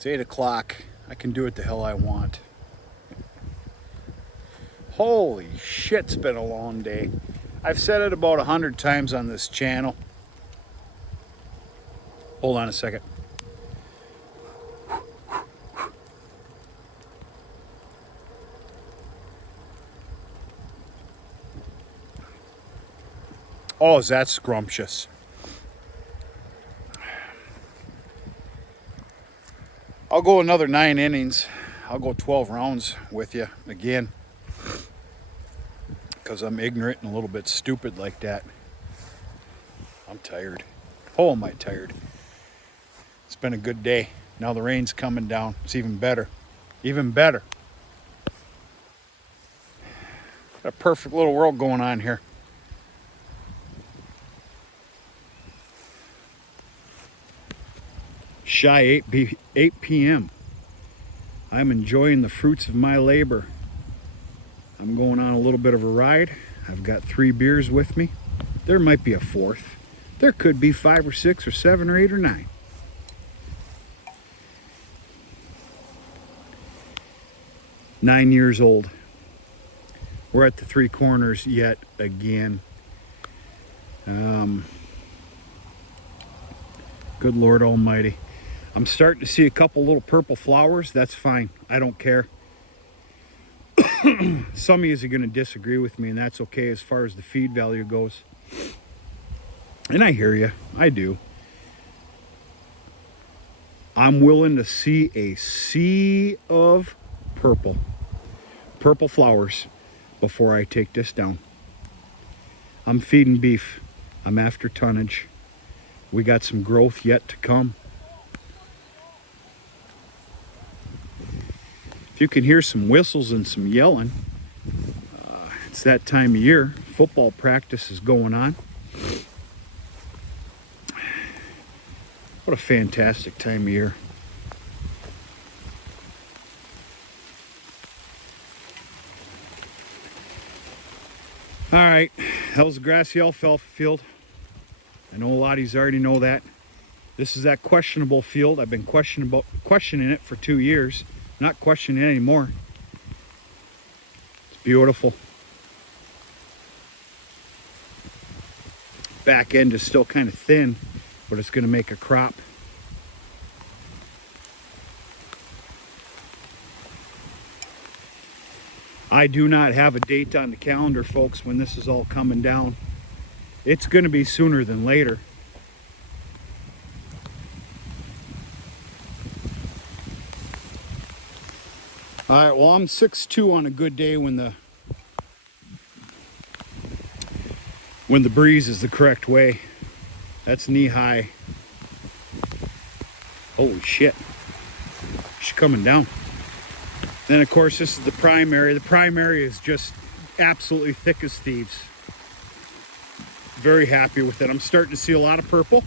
It's 8 o'clock. I can do what the hell I want. Holy shit, it's been a long day. I've said it about 100 times on this channel. Hold on a second. Oh, is that scrumptious? I'll go another 9 innings. I'll go 12 rounds with you again. Because I'm ignorant and a little bit stupid like that. I'm tired. Oh, am I tired. It's been a good day. Now the rain's coming down. It's even better. Even better. Got a perfect little world going on here. Shy 8 p.m. I'm enjoying the fruits of my labor. I'm going on a little bit of a ride. I've got 3 beers with me. There might be a 4th. There could be 5 or 6 or 7 or 8 or 9. Nine years old. We're at the 3 corners yet again. Good Lord Almighty. I'm starting to see a couple little purple flowers. That's fine. I don't care. Some of you are going to disagree with me, and that's okay as far as the feed value goes. And I hear you. I do. I'm willing to see a sea of purple flowers before I take this down. I'm feeding beef. I'm after tonnage. We got some growth yet to come. If you can hear some whistles and some yelling, it's that time of year. Football practice is going on. What a fantastic time of year. All right, that was the grassy alfalfa field. I know a lot of you already know that. This is that questionable field. I've been questioning it for 2 years. Not questioning it anymore. It's beautiful. Back end is still kind of thin, but it's going to make a crop. I do not have a date on the calendar, folks, when this is all coming down. It's going to be sooner than later. All right, well, I'm 6'2" on a good day when the breeze is the correct way. That's knee high. Holy shit. She's coming down. Then, of course, this is the primary. The primary is just absolutely thick as thieves. Very happy with it. I'm starting to see a lot of purple.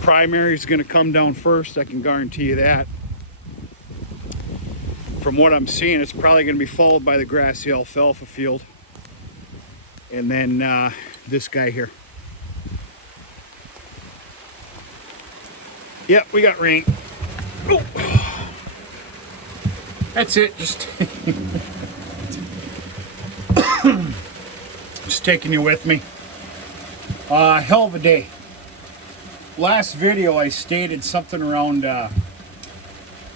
Primary is going to come down first, I can guarantee you that. From what I'm seeing, it's probably going to be followed by the grassy alfalfa field. And then this guy here. Yep, we got rain. Oh. That's it, just taking you with me. Hell of a day. Last video I stated something around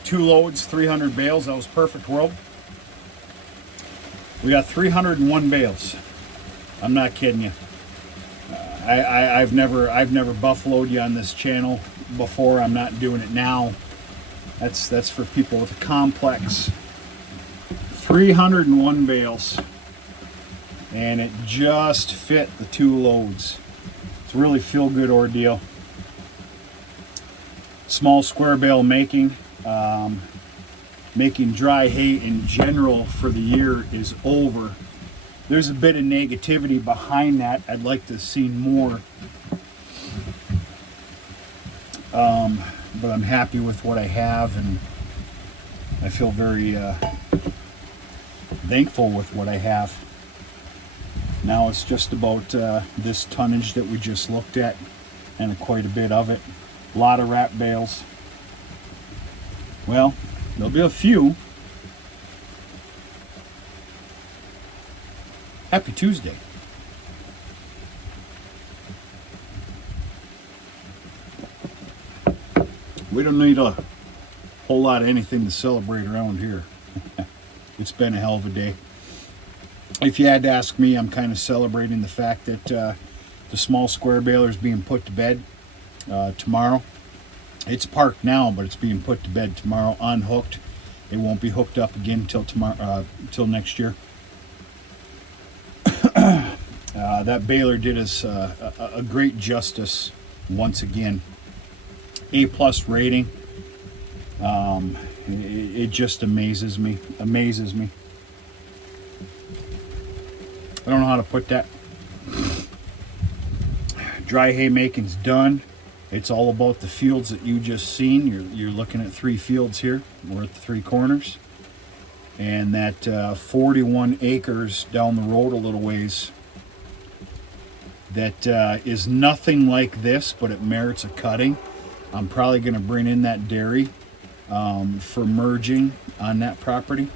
2 loads, 300 bales. That was perfect world. We got 301 bales. I'm not kidding you. I've never buffaloed you on this channel before. I'm not doing it now. That's for people with a complex. 301 bales, and it just fit the 2 loads. It's a really feel-good ordeal. Small square bale making. Making dry hay in general for the year is over. There's a bit of negativity behind that. I'd like to see more. But I'm happy with what I have, and I feel very thankful with what I have. Now it's just about this tonnage that we just looked at, and quite a bit of it. A lot of wrap bales. Well, there'll be a few. Happy Tuesday. We don't need a whole lot of anything to celebrate around here. It's been a hell of a day. If you had to ask me, I'm kind of celebrating the fact that the small square baler is being put to bed tomorrow. It's parked now, but it's being put to bed tomorrow, unhooked. It won't be hooked up again till tomorrow, till next year. That baler did us a great justice once again. A+ rating. It just amazes me. Amazes me. I don't know how to put that. Dry hay making's done. It's all about the fields that you just seen. You're looking at 3 fields here. We're at the 3 corners. And that 41 acres down the road a little ways that is nothing like this, but it merits a cutting. I'm probably going to bring in that dairy for merging on that property.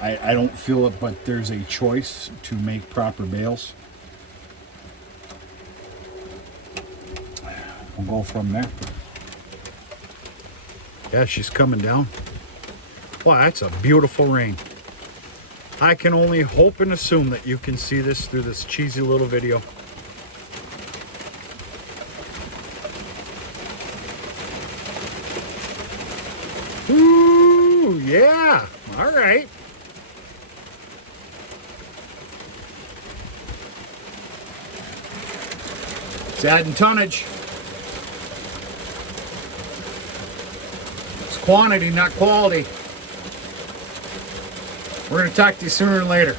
I don't feel it, but there's a choice to make proper bales. We'll go from there. Yeah, she's coming down. Wow, that's a beautiful rain. I can only hope and assume that you can see this through this cheesy little video. Ooh, yeah. All right. It's adding tonnage. It's quantity, not quality. We're going to talk to you sooner or later.